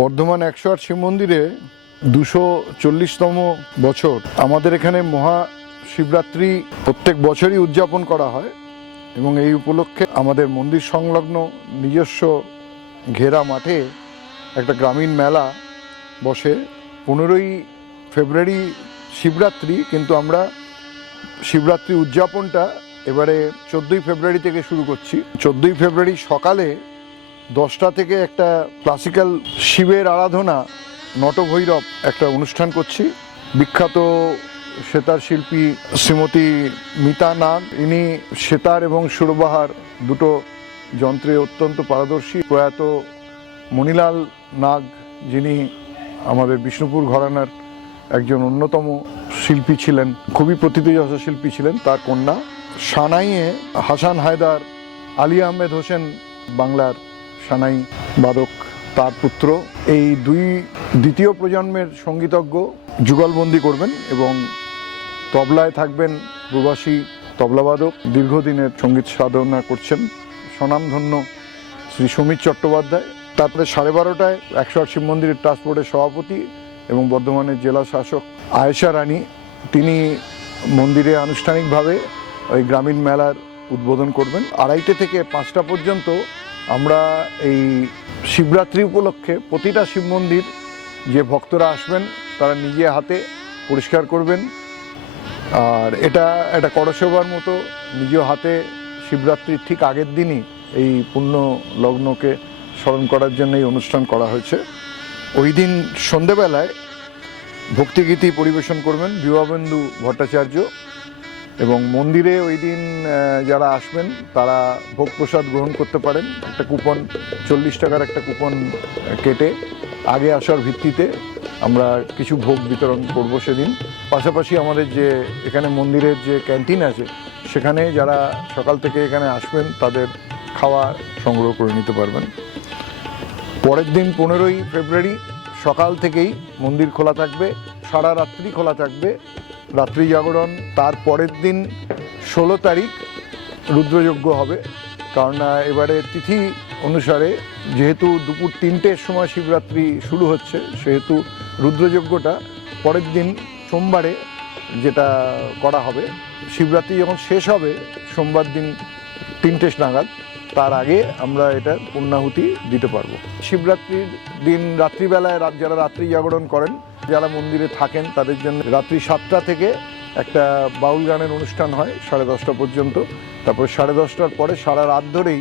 বর্ধমান ১০৮ শিব মন্দিরে ২৪০তম বছর আমাদের এখানে মহাশিবরাত্রি প্রত্যেক বছরই উদযাপন করা হয় এবং এই উপলক্ষে আমাদের মন্দির সংলগ্ন নিজস্ব ঘেরা মাঠে একটা গ্রামীণ মেলা বসে। ১৫ই ফেব্রুয়ারি শিবরাত্রি, কিন্তু আমরা শিবরাত্রি উদযাপনটা এবারে ১৪ই ফেব্রুয়ারি থেকে শুরু করছি। ১৪ই ফেব্রুয়ারি সকালে 10টা থেকে একটা ক্লাসিক্যাল শিবের আরাধনা নটভৈরব একটা অনুষ্ঠান করছি। বিখ্যাত সেতার শিল্পী শ্রীমতী মিতা নাগ, ইনি সেতার এবং সুরবাহার দুটো যন্ত্রে অত্যন্ত পারদর্শী। প্রয়াত মণিলাল নাগ, যিনি আমাদের বিষ্ণুপুর ঘরানার একজন অন্যতম শিল্পী ছিলেন, খুবই প্রতিভাযশা শিল্পী ছিলেন, তার কন্যা। সানাইয়ে হাসান হায়দার, আলী আহমেদ হোসেন বাংলার সানাই বাদক, তার পুত্র। এই দ্বিতীয় প্রজন্মের সঙ্গীতজ্ঞ যুগলবন্দি করবেন এবং তবলায় থাকবেন প্রবাসী তবলাবাদক, দীর্ঘদিনের সঙ্গীত সাধনা করছেন স্বনামধন্য শ্রী সমীর চট্টোপাধ্যায়। তারপরে 12:30টায় ১০৮ শিব মন্দিরের ট্রাস্ট বোর্ডের সভাপতি এবং বর্ধমানের জেলা শাসক আয়েশা রানী, তিনি মন্দিরে আনুষ্ঠানিকভাবে ওই গ্রামীণ মেলার উদ্বোধন করবেন। 2:30 থেকে 5টা পর্যন্ত আমরা এই শিবরাত্রি উপলক্ষে প্রতিটা শিব মন্দির যে ভক্তরা আসবেন তারা নিজে হাতে পরিষ্কার করবেন। আর এটা একটা করসেবার মতো নিজ হাতে শিবরাত্রির ঠিক আগের দিনই এই পুণ্য লগ্নকে স্মরণ করার জন্য এই অনুষ্ঠান করা হয়েছে। ওই দিন সন্ধেবেলায় ভক্তিগীতি পরিবেশন করবেন বিভাবন্ধু ভট্টাচার্য এবং মন্দিরে ওই দিন যারা আসবেন তারা ভোগ প্রসাদ গ্রহণ করতে পারেন। একটা কুপন, 40 টাকার একটা কুপন কেটে আগে আসার ভিত্তিতে আমরা কিছু ভোগ বিতরণ করব সেদিন। পাশাপাশি আমাদের যে এখানে মন্দিরের যে ক্যান্টিন আছে, সেখানে যারা সকাল থেকে এখানে আসবেন তাদের খাওয়া সংগ্রহ করে নিতে পারবেন। পরের দিন 15ই ফেব্রুয়ারি সকাল থেকেই মন্দির খোলা থাকবে, সারা রাত্রি খোলা থাকবে, রাত্রি জাগরণ। তার পরের দিন 16 তারিখ রুদ্রযজ্ঞ হবে, কারণ এবারে তিথি অনুসারে যেহেতু দুপুর 3টের সময় শিবরাত্রি শুরু হচ্ছে, সেহেতু রুদ্রযজ্ঞটা পরের দিন সোমবারে যেটা করা হবে। শিবরাত্রি যখন শেষ হবে সোমবার দিন 3টে নাগাদ, তার আগে আমরা এটা পূর্ণাহুতি দিতে পারবো। শিবরাত্রির দিন রাত্রিবেলায় যারা রাত্রি জাগরণ করেন, যারা মন্দিরে থাকেন, তাদের জন্য রাত্রি 7টা থেকে একটা বাউল গানের অনুষ্ঠান হয় 10:30 পর্যন্ত। তারপর 10:30টার পরে সারা রাত ধরেই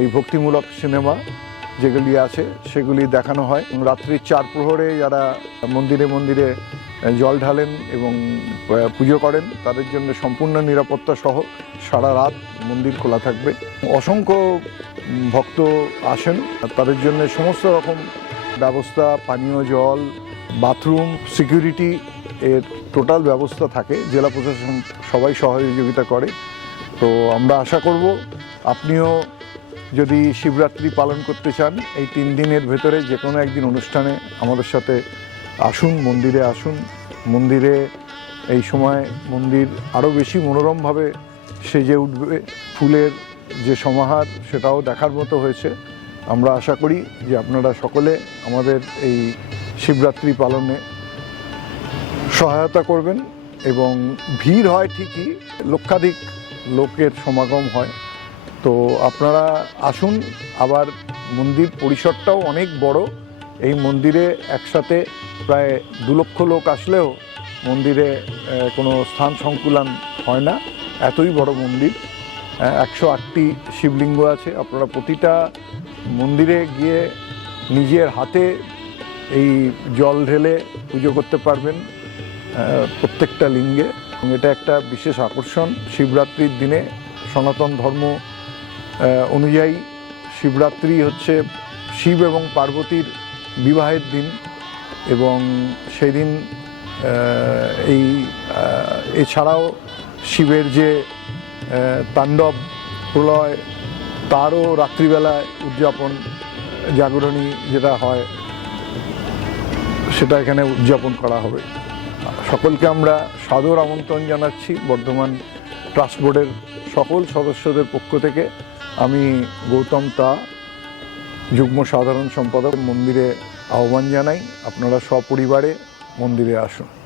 এই ভক্তিমূলক সিনেমা যেগুলি আছে সেগুলি দেখানো হয়। রাত্রির 4 প্রহরে যারা মন্দিরে মন্দিরে জল ঢালেন এবং পুজো করেন, তাদের জন্য সম্পূর্ণ নিরাপত্তা সহ সারা রাত মন্দির খোলা থাকবে। অসংখ্য ভক্ত আসেন, তাদের জন্য সমস্ত রকম ব্যবস্থা, পানীয় জল, বাথরুম, সিকিউরিটি এর টোটাল ব্যবস্থা থাকে। জেলা প্রশাসন সবাই সহযোগিতা করে। তো আমরা আশা করব আপনিও যদি শিবরাত্রি পালন করতে চান, এই 3 দিনের ভেতরে যে কোনো একদিন অনুষ্ঠানে আমাদের সাথে আসুন, মন্দিরে আসুন। মন্দিরে এই সময় মন্দির আরও বেশি মনোরমভাবে সেজে উঠবে। ফুলের যে সমাহার, সেটাও দেখার মতো হয়েছে। আমরা আশা করি যে আপনারা সকলে আমাদের এই শিবরাত্রি পালনে সহায়তা করবেন এবং ভিড় হয় ঠিকই, লক্ষাধিক লোকের সমাগম হয়। তো আপনারা আসুন। আবার মন্দির পরিসরটাও অনেক বড়। এই মন্দিরে একসাথে প্রায় 2 লক্ষ লোক আসলেও মন্দিরে কোনো স্থান সংকুলান হয় না, এতই বড় মন্দির। 108টি শিবলিঙ্গ আছে। আপনারা প্রতিটা মন্দিরে গিয়ে নিজের হাতে এই জল ঢেলে পুজো করতে পারবেন প্রত্যেকটা লিঙ্গে। এটা একটা বিশেষ আকর্ষণ। শিবরাত্রির দিনে সনাতন ধর্ম অনুযায়ী শিবরাত্রি হচ্ছে শিব এবং পার্বতীর বিবাহের দিন এবং সেই দিন এছাড়াও শিবের যে তাণ্ডব প্রলয়, তারও রাত্রিবেলায় উদযাপন, জাগরণী যেটা হয়, সেটা এখানে উদযাপন করা হবে। সকলকে আমরা সাদর আমন্ত্রণ জানাচ্ছি। বর্ধমান ট্রাস্ট বোর্ডের সকল সদস্যদের পক্ষ থেকে আমি গৌতম তা, যুগ্ম সাধারণ সম্পাদক, মন্দিরে আহ্বান জানাই আপনারা সপরিবারে মন্দিরে আসুন।